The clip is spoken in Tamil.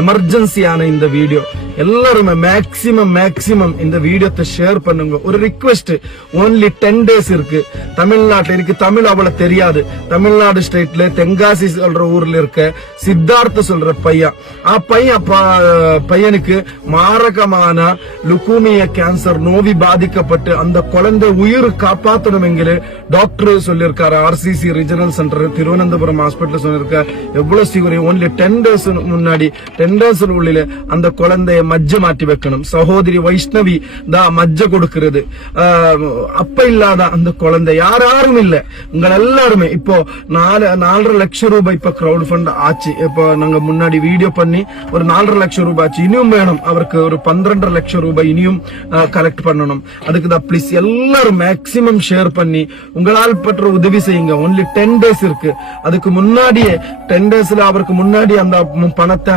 எமர்ஜென்சியான இந்த வீடியோ எல்லாருமே மேக்சிமம் இந்த வீடியோத்தை ஷேர் பண்ணுங்க. ஒரு ரிக்வெஸ்ட், only 10 days இருக்கு. தமிழ்நாட்டில் இருக்கு, தமிழ் அவ்வளவு தெரியாது. தமிழ்நாடு ஸ்டேட்ல தென்காசி சொல்ற ஊர்ல இருக்க சித்தார்த்த சொல்ற பையனுக்கு மாரகமான லுகூமியா கேன்சர் நோவி பாதிக்கப்பட்டு அந்த குழந்தை உயிர் காப்பாற்றணுமெங்கிற டாக்டர் சொல்லியிருக்காரு. RCC regional centre Thiruvananthapuram hospital சொல்லியிருக்காரு. எவ்வளவு சீக்கிரம் only 10 days முன்னாடி 10 days உள்ள அந்த குழந்தைய மஜ்ஜ மாட்டி வைக்கணும். சகோதரி வைஷ்ணவி தான் மஜ்ஜ கொடுக்கிறது. அப்ப இல்லாத அந்த குழந்தை யாரும் இல்ல. உங்க எல்லாருமே இப்போ 4.5 லட்சம் ரூபாய் இப்ப கிரௌட் ஃபண்ட் ஆச்சு. இப்போ நாங்க முன்னாடி வீடியோ பண்ணி ஒரு 4.5 லட்சம் ரூபாய் ஆச்சு. இனியும் வேணும் அவருக்கு ஒரு 12.5 லட்சம் ரூபாய் இனியும் கலெக்ட் பண்ணணும். அதுக்கு தான் பிளீஸ் எல்லாரும் மேக்சிமம் ஷேர் பண்ணி உங்களால் பற்ற உதவி செய்யுங்க. only 10 days இருக்கு. அதுக்கு முன்னாடியே 10 daysல அவருக்கு முன்னாடி அந்த பணத்தை